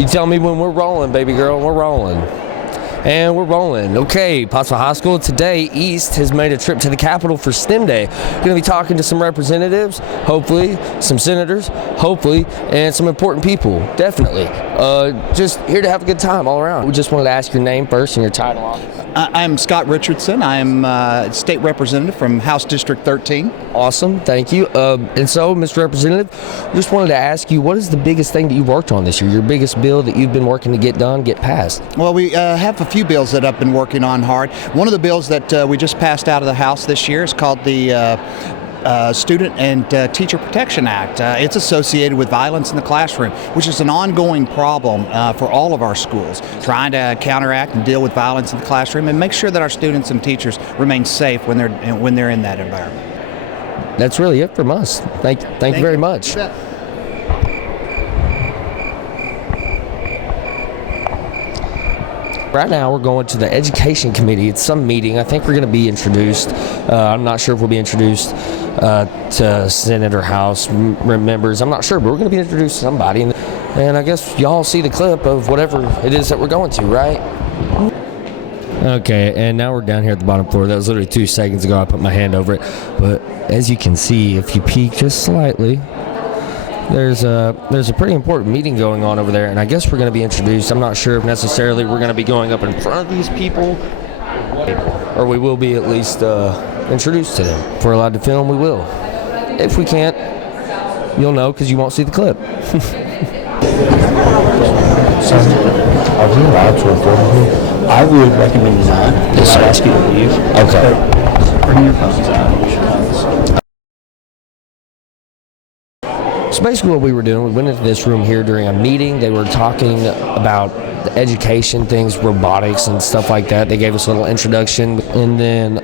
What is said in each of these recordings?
You tell me when we're rolling, baby girl. We're rolling. And we're rolling. Okay, Pottsville High School. Today, East has made a trip to the Capitol for STEM Day. Going to be talking to some representatives, hopefully, some senators, hopefully, and some important people, definitely. Just here to have a good time all around. We just wanted to ask your name first and your title on it. I'm Scott Richardson. I'm state representative from House District 13. Awesome, thank you. And so, Mr. Representative, just wanted to ask you, what is the biggest thing that you've worked on this year? Your biggest bill that you've been working to get done, get passed? Well, we have a few bills that I've been working on hard. One of the bills that we just passed out of the House this year is called the Student and Teacher Protection Act. It's associated with violence in the classroom, which is an ongoing problem for all of our schools, trying to counteract and deal with violence in the classroom and make sure that our students and teachers remain safe when they're in that environment. That's really it from us. Thank you very much. Right now, we're going to the Education Committee. It's some meeting. I think we're going to be introduced. I'm not sure if we'll be introduced to Senate or House members. I'm not sure, but we're going to be introduced to somebody. And I guess y'all see the clip of whatever it is that we're going to, right? Okay, and now we're down here at the bottom floor. That was literally 2 seconds ago. I put my hand over it. But as you can see, if you peek just slightly, there's a pretty important meeting going on over there, and I guess we're going to be introduced. I'm not sure if necessarily we're going to be going up in front of these people, or we will be at least introduced to them. If we're allowed to film, we will. If we can't, you'll know because you won't see the clip. Are we allowed to record here? I would recommend not. Just ask you to leave. Okay. Bring your phones out. So basically what we were doing, we went into this room here during a meeting. They were talking about the education things, robotics and stuff like that. They gave us a little introduction. And then,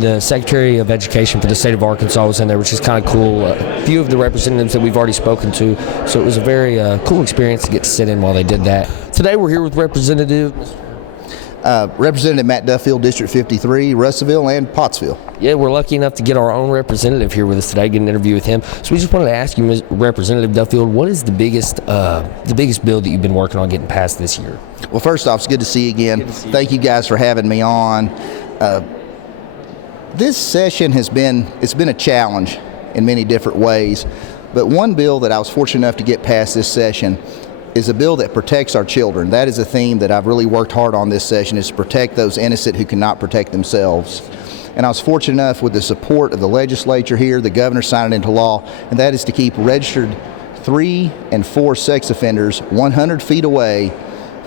the Secretary of Education for the state of Arkansas was in there, which is kind of cool. A few of the representatives that we've already spoken to. So it was a very cool experience to get to sit in while they did that. Today we're here with Representative Matt Duffield, District 53, Russellville, and Pottsville. Yeah, we're lucky enough to get our own representative here with us today, get an interview with him. So we just wanted to ask you, Representative Duffield, what is the biggest bill that you've been working on getting passed this year? Well, first off, it's good to see you again. Thank you guys for having me on. This session has been a challenge in many different ways, but one bill that I was fortunate enough to get passed this session is a bill that protects our children. That is a theme that I've really worked hard on this session, is to protect those innocent who cannot protect themselves. And I was fortunate enough with the support of the legislature here, the governor signed it into law, and that is to keep registered 3 and 4 sex offenders 100 feet away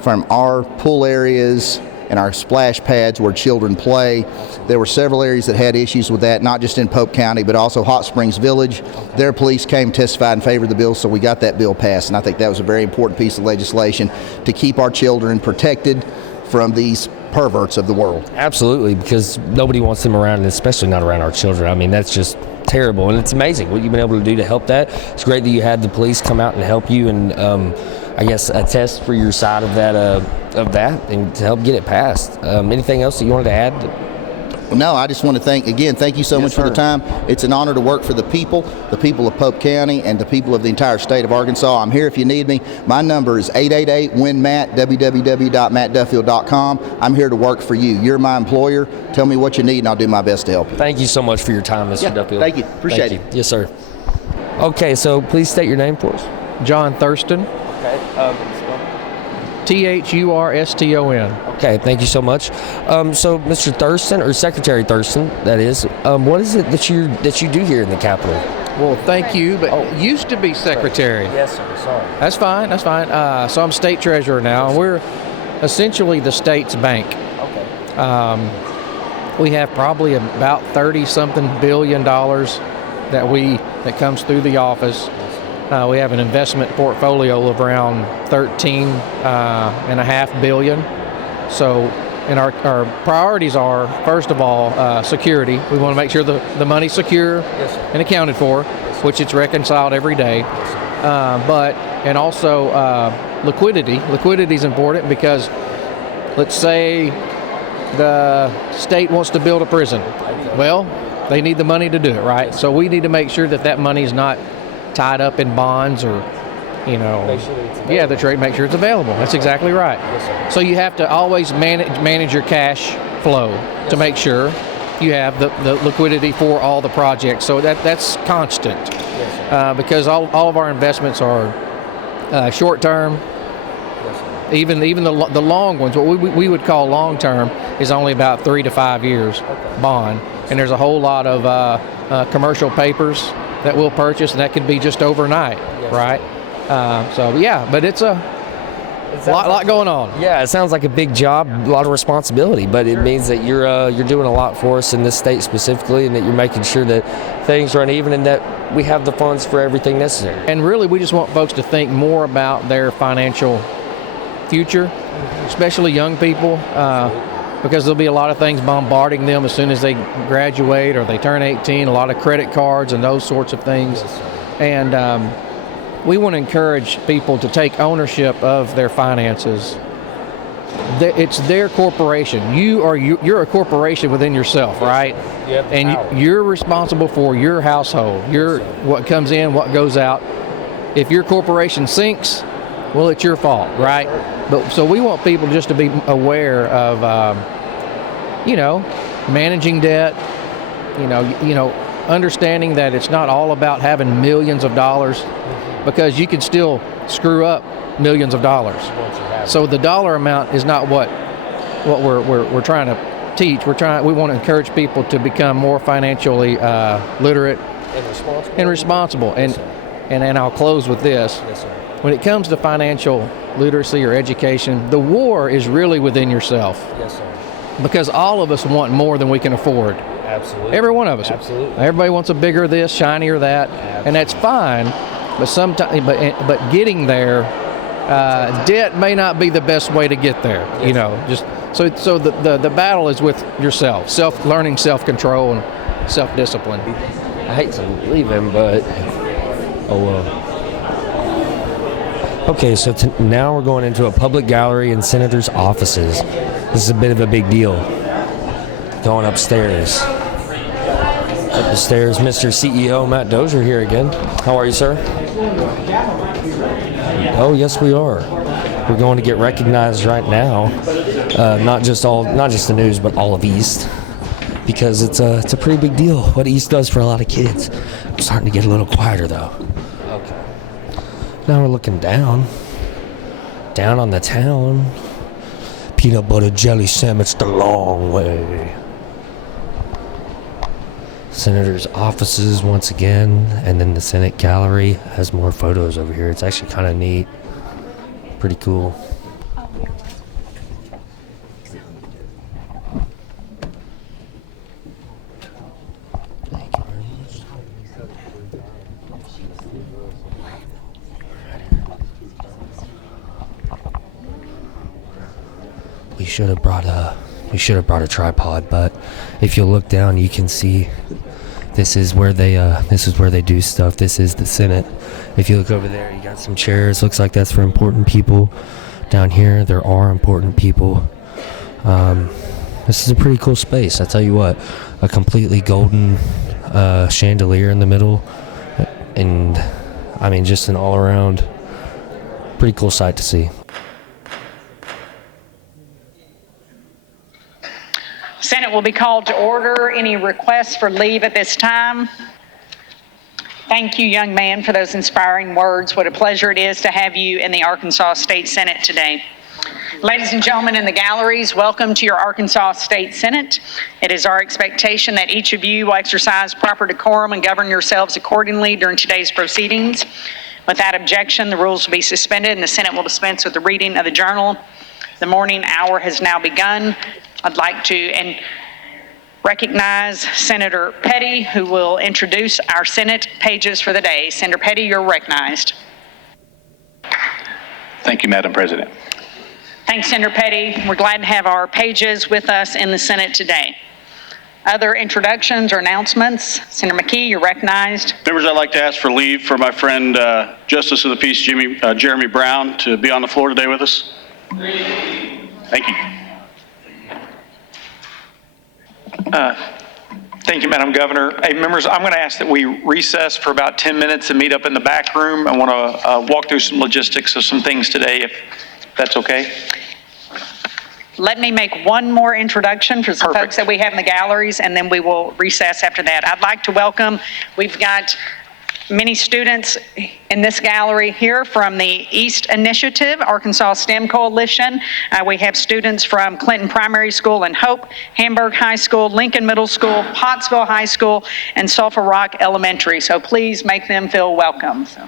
from our pool areas and our splash pads where children play. There were several areas that had issues with that, not just in Pope County, but also Hot Springs Village. Their police came, testified in favor of the bill, so we got that bill passed. And I think that was a very important piece of legislation to keep our children protected from these perverts of the world. Absolutely, because nobody wants them around, and especially not around our children. I mean, that's just terrible, and it's amazing what you've been able to do to help that. It's great that you had the police come out and help you and I guess attest for your side of that and to help get it passed. Anything else that you wanted to add? No, I just want to thank you so much for the time. It's an honor to work for the people of Pope County, and the people of the entire state of Arkansas. I'm here if you need me. My number is 888-WIN-MATT, www.mattduffield.com. I'm here to work for you. You're my employer. Tell me what you need, and I'll do my best to help you. Thank you so much for your time, Mr. Duffield. Thank you. Appreciate it. Yes, sir. Okay, so please state your name for us. John Thurston. Okay. Thurston. Okay, thank you so much. So, Mr. Thurston, or Secretary Thurston, that is, what is it that you do here in the Capitol? Well, thank you, but used to be secretary. Yes, sir. Sorry. That's fine. So I'm state treasurer now, and we're essentially the state's bank. Okay. We have probably about $30-something billion that comes through the office. We have an investment portfolio of around $13.5 billion. So, and our priorities are, first of all, security. We want to make sure the money's secure and accounted for, which it's reconciled every day. And also liquidity. Liquidity is important because, let's say, the state wants to build a prison. Well, they need the money to do it, right? So we need to make sure that money is not tied up in bonds or Yeah, the trade, make sure it's available. That's exactly right. Yes, So you have to always manage your cash flow to make sure you have the liquidity for all the projects. So that's constant, because all of our investments are short term. Even the long ones, what we would call long term, is only about 3 to 5 years bond. And there's a whole lot of commercial papers that we'll purchase, and that could be just overnight, right? But it's a lot going on. Yeah, it sounds like a big job, a lot of responsibility, but it means that you're doing a lot for us in this state specifically, and that you're making sure that things run even and that we have the funds for everything necessary. And really, we just want folks to think more about their financial future, especially young people, because there'll be a lot of things bombarding them as soon as they graduate or they turn 18, a lot of credit cards and those sorts of things. And we want to encourage people to take ownership of their finances. It's their corporation. You're a corporation within yourself, right? And you're responsible for your household, what comes in, what goes out. If your corporation sinks, well, it's your fault, right? But so we want people just to be aware of, managing debt. Understanding that it's not all about having millions of dollars, because you can still screw up millions of dollars. So the dollar amount is not what we're trying to teach. We want to encourage people to become more financially literate and responsible. And I'll close with this. When it comes to financial literacy or education, the war is really within yourself. Yes, sir. Because all of us want more than we can afford. Absolutely. Every one of us. Absolutely. Everybody wants a bigger this, shinier that, and that's fine. But sometimes, but getting there, debt may not be the best way to get there. Yes. So the battle is with yourself, learning self-control and self-discipline. I hate to leave him, but oh well. Okay, so now we're going into a public gallery in senators' offices. This is a bit of a big deal. Going upstairs. Up the stairs, Mr. CEO Matt Dozier here again. How are you, sir? Oh, yes, we are. We're going to get recognized right now. Not just the news, but all of East, because it's a pretty big deal what East does for a lot of kids. I'm starting to get a little quieter though. Okay. Now we're looking down on the town. Peanut butter jelly sandwich the long way. Senator's offices once again, and then the Senate gallery has more photos over here. It's actually kind of neat. Pretty cool. Thank you very much. We should have brought a tripod, but if you look down, you can see this is where they do stuff. This is the Senate. If you look over there, you got some chairs. Looks like that's for important people. Down here, there are important people. This is a pretty cool space. I tell you what, a completely golden chandelier in the middle, and I mean, just an all-around pretty cool sight to see. Senate will be called to order. Any requests for leave at this time? Thank you, young man, for those inspiring words. What a pleasure it is to have you in the Arkansas State Senate today. Ladies and gentlemen in the galleries, welcome to your Arkansas State Senate. It is our expectation that each of you will exercise proper decorum and govern yourselves accordingly during today's proceedings. Without objection, the rules will be suspended and the Senate will dispense with the reading of the journal. The morning hour has now begun. I'd like to recognize Senator Petty, who will introduce our Senate pages for the day. Senator Petty, you're recognized. Thank you, Madam President. Thanks, Senator Petty. We're glad to have our pages with us in the Senate today. Other introductions or announcements? Senator McKee, you're recognized. Members, I'd like to ask for leave for my friend, Justice of the Peace Jeremy Brown, to be on the floor today with us. Thank you. Thank you, Madam Governor. Hey, members, I'm going to ask that we recess for about 10 minutes and meet up in the back room. I want to walk through some logistics of some things today, if that's okay. Let me make one more introduction for the Perfect. folks that we have in the galleries, and then we will recess after that. I'd like to welcome, we've got many students in this gallery here from the East Initiative, Arkansas STEM Coalition. We have students from Clinton Primary School and Hope, Hamburg High School, Lincoln Middle School, Pottsville High School, and Sulphur Rock Elementary. So please make them feel welcome. So.